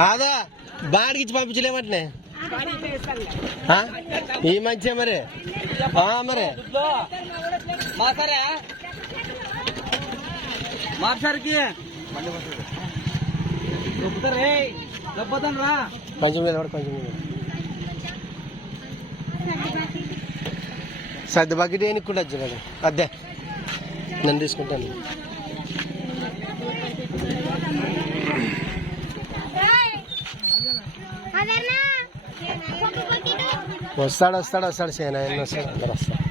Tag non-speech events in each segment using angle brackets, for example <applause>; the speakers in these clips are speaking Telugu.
కాదా? బాడికి ఇచ్చి పంపించలేమంటనే. ఈ మంచిగా మరి. ఆ, మరి. మాసారా కొంచెం కొంచెం సర్ది బకెట్ ఎన్నుకుంటా వచ్చినాడు అద్దే. నన్ను తీసుకుంటాను. వస్తాడు వస్తాడు వస్తాడు సేన ఆయన వస్తాడు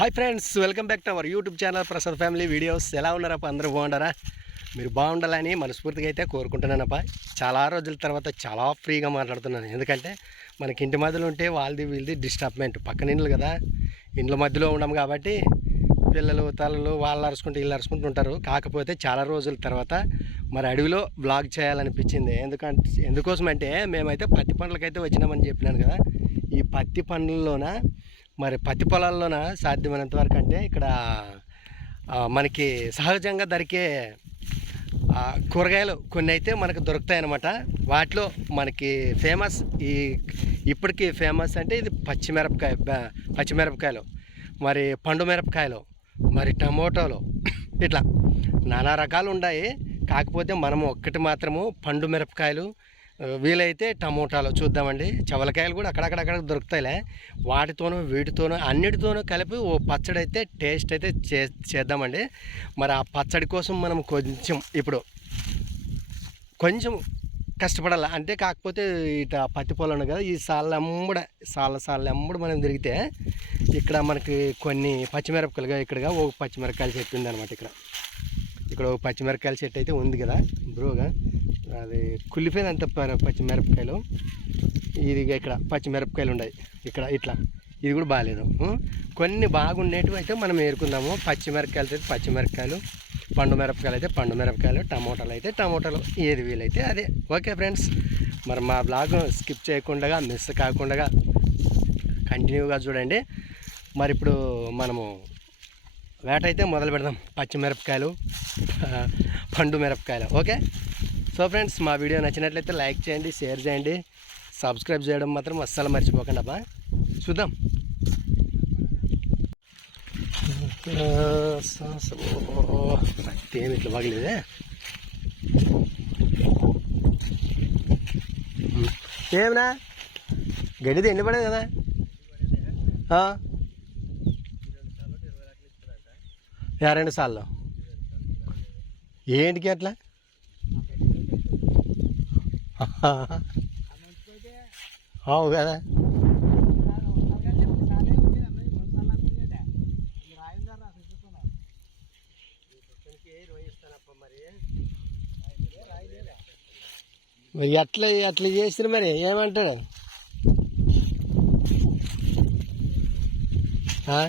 hi friends welcome back to our YouTube channel Prasad family videos ఎలా ఉన్నారప్ప అందరూ బాగుండారా మీరు బాగుండాలని మనస్ఫూర్తిగా అయితే కోరుకుంటున్నానప్ప. చాలా రోజుల తర్వాత చాలా ఫ్రీగా మాట్లాడుతున్నాను. ఎందుకంటే మనకి ఇంటి మధ్యలో ఉంటే వాళ్ళది వీళ్ళది డిస్టర్బ్మెంట్ పక్కన ఇండ్లు కదా. ఇండ్ల మధ్యలో ఉన్నాం కాబట్టి పిల్లలు తలలు వాళ్ళు అరుచుకుంటూ వీళ్ళు అరుచుకుంటూ ఉంటారు. కాకపోతే చాలా రోజుల తర్వాత మరి అడవిలో బ్లాగ్ చేయాలనిపించింది. ఎందుకంటే ఎందుకోసం అంటే మేమైతే పత్తి పండ్లకైతే వచ్చినామని చెప్పినాను కదా. ఈ పత్తి పండ్లలోన మరి పత్తి పొలాల్లోన సాధ్యమైనంత వరకు అంటే ఇక్కడ మనకి సహజంగా దొరికే కూరగాయలు కొన్ని అయితే మనకు దొరుకుతాయి అన్నమాట వాటిలో మనకి ఫేమస్ ఈ ఇప్పటికి ఫేమస్ అంటే ఇది పచ్చిమిరపకాయ పచ్చిమిరపకాయలు మరి పండు మిరపకాయలు మరి టమోటోలు ఇట్లా. నానా రకాలు ఉన్నాయి కాకపోతే మనము ఒక్కటి మాత్రము పండు మిరపకాయలు వీలైతే టమోటాలు చూద్దామండి. చవలకాయలు కూడా అక్కడక్కడక్కడ దొరుకుతాయిలే. వాటితోనూ వీటితోనూ అన్నిటితోనూ కలిపి ఓ పచ్చడి అయితే టేస్ట్ అయితే చే చేద్దామండి. మరి ఆ పచ్చడి కోసం మనం కొంచెం ఇప్పుడు కొంచెం కష్టపడాలి? అంటే కాకపోతే ఇట పత్తి పొలం ఉంది కదా ఈ సాళ్ళ అమ్ముడ సాళ్ళ సాళ్ళ అమ్ముడు మనం తిరిగితే ఇక్కడ మనకి కొన్ని పచ్చిమిరపకాయలుగా ఇక్కడగా ఒక పచ్చిమిరపకాయల చెట్టు ఉంది అనమాట ఇక్కడ. ఇక్కడ ఒక పచ్చిమిరపకాయల చెట్టు అయితే ఉంది కదా బ్రోగా. అది కుళ్ళిపోయింది అంత పచ్చిమిరపకాయలు ఇది ఇక్కడ పచ్చిమిరపకాయలు ఉన్నాయి. ఇక్కడ ఇట్లా. ఇది కూడా బాగాలేదు కొన్ని బాగుండేటివి అయితే మనం ఏరుకుందాము. పచ్చిమిరపకాయలు అయితే పచ్చిమిరపకాయలు పండు మిరపకాయలు అయితే పండు మిరపకాయలు టమోటాలు అయితే టమోటాలు. ఏది వీలైతే అదే. Okay friends. మరి మా బ్లాగ్ స్కిప్ చేయకుండా మిస్ కాకుండా కంటిన్యూగా చూడండి. మరి ఇప్పుడు మనము వేట అయితే మొదలు పెడదాం. పచ్చిమిరపకాయలు పండు మిరపకాయలు. ఓకే? సో ఫ్రెండ్స్ మా వీడియో నచ్చినట్లయితే లైక్ చేయండి షేర్ చేయండి. సబ్స్క్రైబ్ చేయడం మాత్రం అస్సలు మర్చిపోకండి అబ్బా. చూద్దాం. ఏమి ఇట్లా బాగలేదే? ఏమినా? గడ్డి ఎండి పడేది కదా? యా రెండు సార్లు. ఏంటికి అట్లా? అవు కదా. మరి ఎట్లా అట్లా చేసిన మరి ఏమంటాడు ఆ?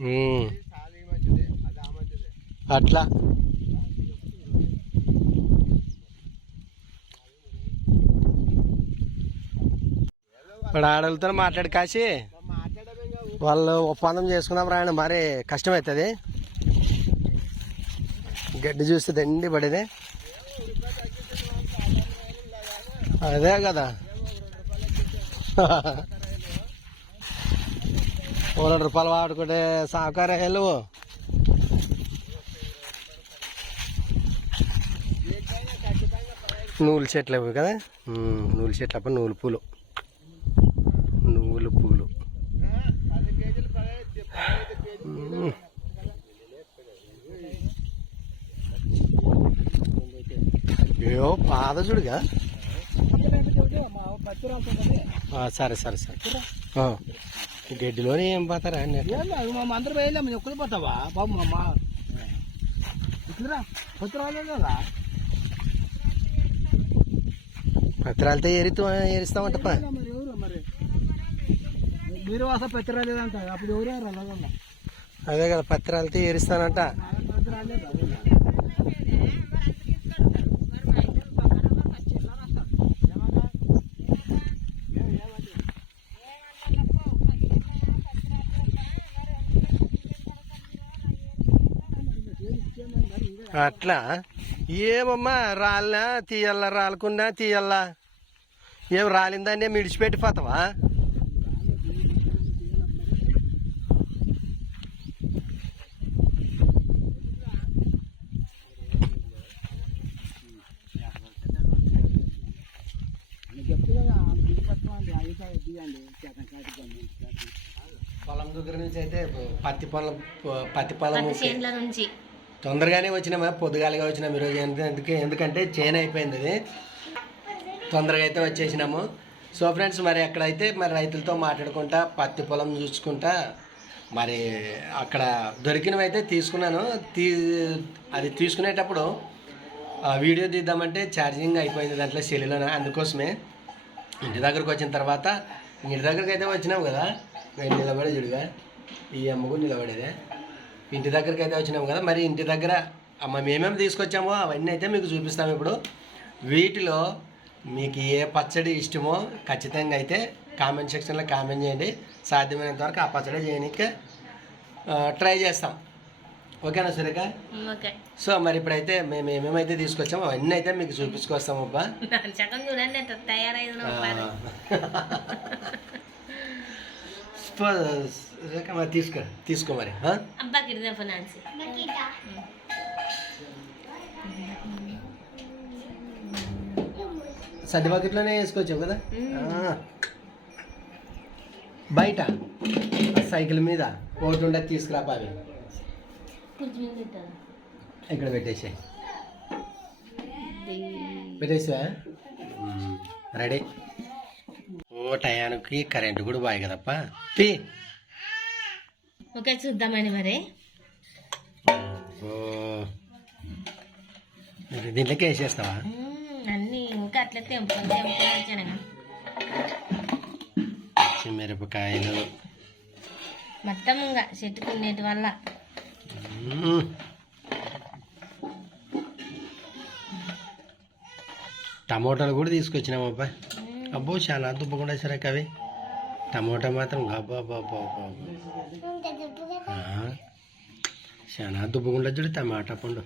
ఉమ్. అట్లా. ఇప్పుడు ఆడలతో మాట్లాడి కాసి వాళ్ళు ఒప్పందం చేసుకున్నాం రాయండి మరి కష్టమవుతుంది గడ్డి చూస్తే దండి పడేది. అదే కదా. ఓ రెండు రూపాయలు వాడుకుంటే సహకారాలు నూలు చెట్లు అవి కదా? నూలు చెట్లు అప్పుడు నూలు పూలు. నూలు పూలు. ఉమ్. ఏయో పాద చూడుగా సరే సరే సరే. గడ్డిలోనే ఏం పోతారా? అన్నట్టు ఏం లేదు మా అందరం పోతావా? బాబు మా ఇట్లా రాలేదు? కదా పత్రాలతో ఏరితో ఏరిస్తామంటప్ప మరి అసలు పెద్ద రాలేదంట అప్పుడు ఎవరు అదే కదా పత్రాలతో ఏరిస్తానంట. అట్లా ఏమమ్మా రాలినా తీయల్లా రాలకుండా తీయల్లా. ఏం రాలిందాన్ని మిడిచిపెట్టి పోతావా? పొలం దగ్గర నుంచి అయితే పత్తి పొలం పత్తి పొలం నుంచి. తొందరగానే వచ్చినామా? పొద్దుగాలుగా వచ్చినాం ఈరోజు ఎందుకంటే ఎందుకంటే చేను అయిపోయింది అది తొందరగా అయితే వచ్చేసినాము. సో ఫ్రెండ్స్ మరి అక్కడైతే మరి రైతులతో మాట్లాడుకుంటా పత్తి పొలం చూసుకుంటా మరి అక్కడ దొరికినవి అయితే తీసుకున్నాను. తీ అది తీసుకునేటప్పుడు ఆ వీడియో తీద్దామంటే ఛార్జింగ్ అయిపోయింది దాంట్లో సెల్లులో అందుకోసమే. ఇంటి దగ్గరకు వచ్చిన తర్వాత ఇంటి దగ్గరకు అయితే వచ్చినాము కదా. నేను నిలబడే చూడుగా. ఈ అమ్మకు నిలబడేదే. ఇంటి దగ్గరికి అయితే వచ్చినాం కదా మరి ఇంటి దగ్గర అమ్మ మేమేమి తీసుకొచ్చామో అవన్నీ అయితే మీకు చూపిస్తాం ఇప్పుడు. వీటిలో మీకు ఏ పచ్చడి ఇష్టమో ఖచ్చితంగా అయితే కామెంట్ సెక్షన్లో కామెంట్ చేయండి. సాధ్యమైనంత వరకు ఆ పచ్చడి చేయడానికి ట్రై చేస్తాం. ఓకేనా సురేఖ? ఓకే. సో మరి ఇప్పుడైతే మేము ఏమేమైతే తీసుకొచ్చామో అవన్నీ అయితే మీకు చూపించుకొస్తాం అబ్బా <laughs> చక్కం చూడండి ఎంత తయారైన సురేఖ మరి తీసుకో తీసుకో మరి ఆ? అబ్బా గిరిజన ఫినాన్సీ సర్ది బకెట్లోనే వేసుకోవచ్చావు కదా ఆ. బయట ఆ సైకిల్ మీద ఒకటి ఉండదు తీసుకురా అవి కొంచెం మీద పెట్టాలి. ఇక్కడ పెట్టేసే పెట్టేసా రెడీ ఓ టయానికి కరెంటు కూడా బాయ్ కదప్ప. తీ. ఓకే చూద్దామని మరి. ఓ. దీంట్లోకి వేసేస్తావా? అన్నీ ఇంకా అట్లా తెంపుకొని తెంపుకొని వచ్చాను మిరపకాయలు మొత్తం ఇంకా చెట్టుకునేటి వల్ల. టమోటాలు కూడా తీసుకొచ్చినామబ్బా అబ్బో చాలా దుబ్బకుండా సరే అవి టమోటా మాత్రం చాలా దుబ్బకుండా చూడు టమాటా పండు.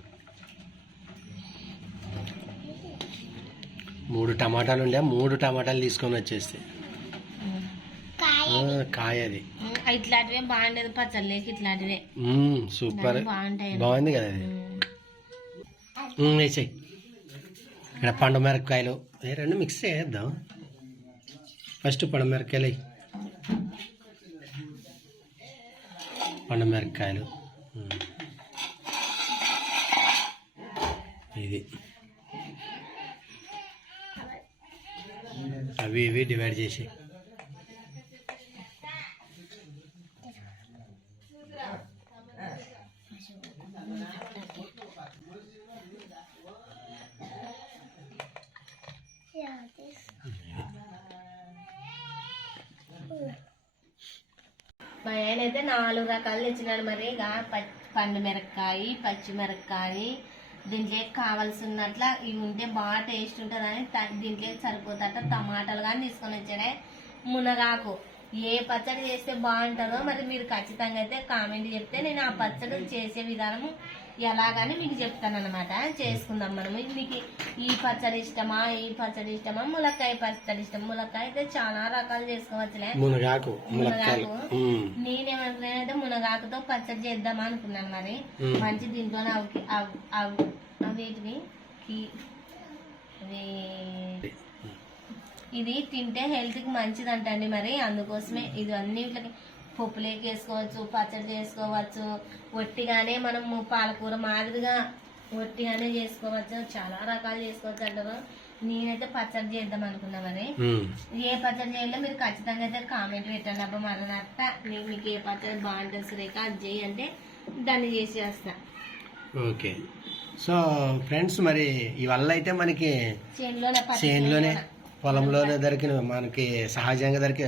మూడు టమాటాలు ఉండే మూడు టమాటాలు తీసుకొని వచ్చేస్తే. ఆ, కాయ అది మ్మ్, ఇట్లాంటివే బాగుండేది పచ్చళ్ళకి ఇట్లాంటివే. సూపర్. బాగుంది కదా అది. వేసేయ్. ఇక్కడ పండు మిరపకాయలు. రెండు మిక్స్ చేద్దాం ఫస్ట్ పండు మిరపకాయలు వేయ్. పండు మిరపకాయలు మ్మ్. ఇది అవి ఇవి డివైడ్ చేసి మా ఆయన అయితే నాలుగు రకాలు తెచ్చినాడు మరి. ఇక పండు మిరపకాయ పచ్చిమిరపకాయ దీంట్లో కావాల్సినట్ల ఇవి ఉంటే బాగా టేస్ట్ ఉంటుందని దీంట్లోకి దీంట్లో సరిపోతాట టమాటాలు కానీ తీసుకొని వచ్చాడే మునగాకు. ఏ పచ్చడి చేస్తే బాగుంటుందో మరి మీరు ఖచ్చితంగా అయితే కామెంట్ చెప్తే నేను ఆ పచ్చడి చేసే విధానము ఎలాగని మీకు చెప్తాను అనమాట చేసుకుందాం మనం మీకు ఈ పచ్చడి ఇష్టమా ఈ పచ్చడి ఇష్టమా ములక్కాయ పచ్చడి ఇష్టం. ములక్కాయ అయితే చాలా రకాలు చేసుకోవచ్చులే. మునగాకు మునగాకు. నేనేమనుకున్నానంటే మునగాకుతో పచ్చడి చేద్దాం అనుకున్నాను మరి. మంచి దీంట్లోనే అవి అవి అవి అవేటివి ఇది తింటే హెల్త్కి మంచిది అంటండి మరి. అందుకోసమే ఇది అన్నిటికి పప్పులేకి వేసుకోవచ్చు పచ్చడి చేసుకోవచ్చు. ఒట్టిగానే మనము పాలకూర మాదిరిగా ఒట్టిగానే చేసుకోవచ్చు. చాలా రకాలు చేసుకోవచ్చు అంటారు నేనైతే పచ్చడి చేద్దాం అనుకున్నా మరి. ఏ పచ్చడి చేయాలో మీరు ఖచ్చితంగా అయితే కామెంట్ పెట్టండి. అబ్బా మరణట్ట మీకు మీకు ఏ పచ్చడి బాగుంటుంది సురేఖ అది చేయి అంటే దాన్ని చేసేస్తా ఓకే. సో ఫ్రెండ్స్ మరి ఇవల్ల అయితే మనకి చేనులోనే. పొలంలోనే దొరికిన మనకి సహజంగా దొరికే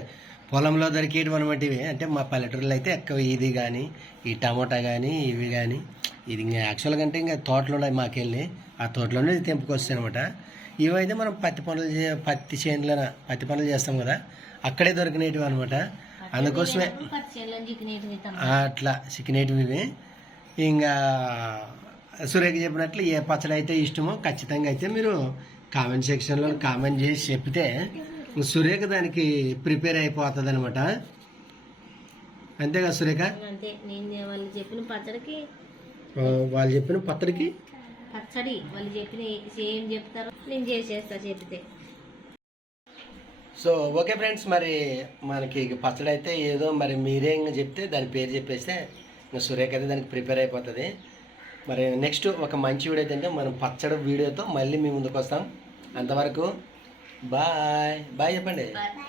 పొలంలో దొరికేటివి అనమాట ఇవి అంటే మా పల్లెటూరులో అయితే ఎక్కువ ఇది కానీ ఈ టమోటా కానీ ఇవి కానీ ఇది ఇంకా యాక్చువల్గా అంటే ఇంకా తోటలు ఉన్నాయి మాకెళ్ళి ఆ తోటలోనే తెంపుకొస్తాయి అనమాట ఇవైతే మనం పత్తి పనులు పత్తి చేనులోన పత్తి పనులు చేస్తాం కదా అక్కడే దొరికినవి అనమాట అందుకోసమే. అట్లా చికెనేటివి ఇవి ఇంకా సురేఖ చెప్పినట్లు ఏ పచ్చడి అయితే ఇష్టమో ఖచ్చితంగా అయితే మీరు కామెంట్ సెక్షన్లో కామెంట్ చేసి చెప్తే సురేఖ దానికి ప్రిపేర్ అయిపోతుంది అనమాట అంతేగా సురేఖ? అంతే నేను వాళ్ళు చెప్పిన పచ్చడికి ఆ, వాళ్ళు చెప్పిన పచ్చడికి? పచ్చడి వాళ్ళు చెప్పిన ఏం చెప్తారో నేను చేసేస్తా చెప్తే సో ఓకే ఫ్రెండ్స్ మరి మనకి పచ్చడి అయితే ఏదో మరి మీరే ఇంకా చెప్తే దాని పేరు చెప్పేస్తే ఇంకా సురేఖ అయితే దానికి ప్రిపేర్ అయిపోతుంది. మరి నెక్స్ట్ ఒక మంచి వీడియో అయితే మనం పచ్చడి వీడియోతో మళ్ళీ మీ ముందుకు వస్తాం. అంతవరకు బాయ్ బాయ్ చెప్పండి ఓకే